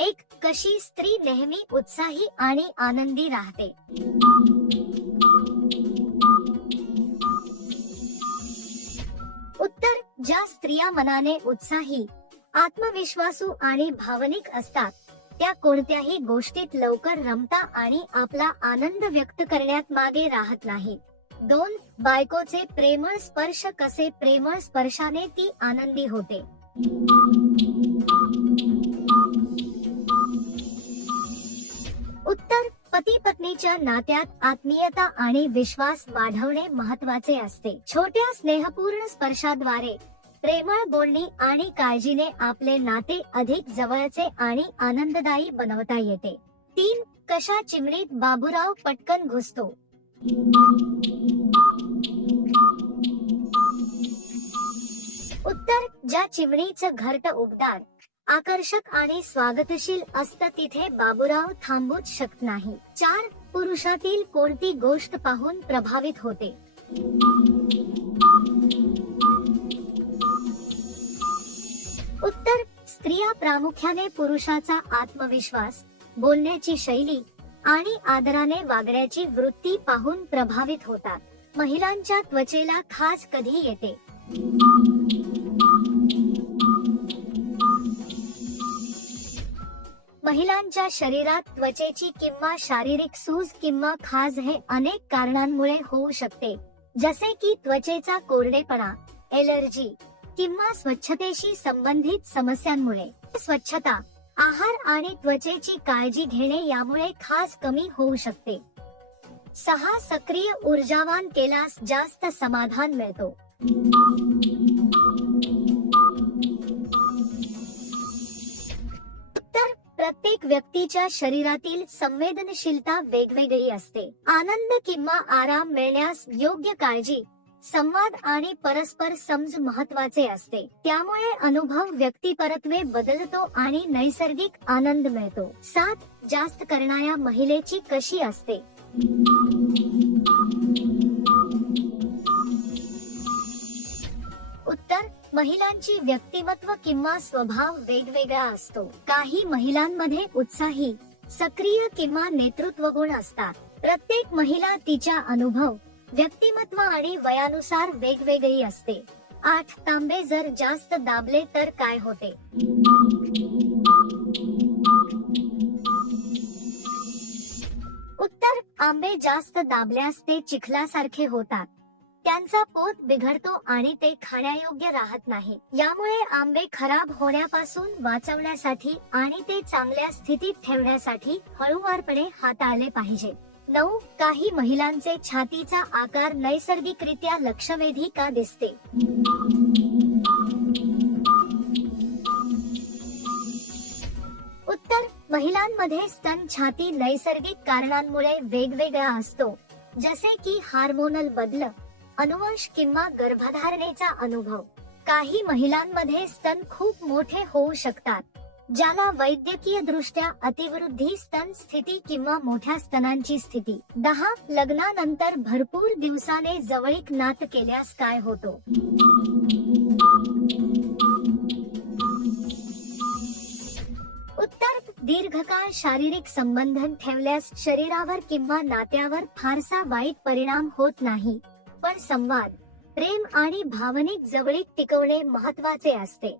एक, कशी स्त्री नेहमी उत्साही आणि आनंदी राहते? उत्तर, ज्या स्त्रिया मनाने उत्साही, आत्मविश्वासू आणि भावनिक असतात त्या कोणत्याही गोष्टीत लवकर रमता आणि आपला आनंद व्यक्त करण्यात मागे राहत नाहीत. 2, बायकोचे प्रेमळ स्पर्श. कसे प्रेमळ स्पर्शाने ती आनंदी होते? उत्तर, पती पत्नीच्या नात्यात आत्मीयता आणि विश्वास वाढवणे महत्वाचे असते. छोट्या स्नेहपूर्ण स्पर्शाद्वारे, प्रेमळ बोलणी आणि काळजीने आपले नाते अधिक जवळचे आणि आनंददायी बनवता येते. 3, कशा चिमणीत बाबूराव पटकन घुसतो? उत्तर, ज्या चिमणीचं घरट उबदार, आकर्षक आणि स्वागतशील असतं तिथे बाबूराव थांबूच शकत नाही. 4, पुरुषातील कोणती गोष्ट पाहून प्रभावित होते? उत्तर, स्त्रिया प्रामुख्याने पुरुषाचा आत्मविश्वास, बोलण्याची शैली आणि आदराने वागण्याची वृत्ती पाहून प्रभावित होतात. महिलांच्या त्वचेला खाज कधी येते? महिलांच्या शरीरात त्वचेची किंवा शारीरिक सूज किंवा खाज हे अनेक कारणांमुळे होऊ शकते, जसे की त्वचेचा कोरडेपणा, एलर्जी किंवा स्वच्छतेशी संबंधित समस्यांमुळे. स्वच्छता, आहार आणि त्वचेची काळजी घेणे यामुळे खाज कमी होऊ शकते. 6, सक्रिय ऊर्जावान केल्यास जास्त समाधान मिळतो. उत्तर, प्रत्येक व्यक्तीच्या शरीरातील संवेदनशीलता वेगवेगळी असते. आनंद किंवा आराम मिळण्यास योग्य काळजी, संवाद आणि परस्पर समज महत्वाचे असते. त्यामुळे अनुभव व्यक्तिपरत्वे बदलतो आणि नैसर्गिक आनंद मिळतो. 7, जास्त करणाऱ्या महिलेची कशी असते? उत्तर, महिलांची व्यक्तिमत्व किंवा स्वभाव वेगवेगळा असतो. काही महिलांमध्ये उत्साही, सक्रिय किंवा नेतृत्व गुण असतात. प्रत्येक महिला तिच्या अनुभव, व्यक्तिमत्व आणि वयानुसार वेगवेगळी असते. 8, तांबे जर जास्त दाबले तर काय होते? उत्तर, आंबे जास्त दाबल्यास ते चिखलासारखे होतात. त्यांचा पोत बिघडतो आणि ते खाण्यायोग्य राहत नाही. यामुळे आंबे खराब होण्यापासून वाचवण्यासाठी आणि ते चांगल्या स्थितीत ठेवण्यासाठी हळूवारपणे हाताळले पाहिजे. 9, काही महिलांचे छातीचा आकार नैसर्गिकरित्या लक्षवेधी का दिसते? उत्तर, महिलांमध्ये स्तन छाती नैसर्गिक कारणांमुळे वेगवेगळा असतो, जसे की हार्मोनल बदल, अनुवंश किंवा गर्भधारणेचा अनुभव. काही महिलांमध्ये स्तन खूप मोठे होऊ शकतात, ज्याला वैद्यकीय दृष्ट्या अतिवृद्धी स्तन स्थिती किंवा मोठ्या स्तनांची स्थिती. 10, लग्नानंतर भरपूर दिवसाने जवळीक नात केल्यास काय होतो? उत्तर, दीर्घकाळ शारीरिक संबंध ठेवल्यास शरीरावर किंवा नात्यावर फारसा वाईट परिणाम होत नाही, पण संवाद, प्रेम आणि भावनिक जवळीक टिकवणे महत्वाचे असते.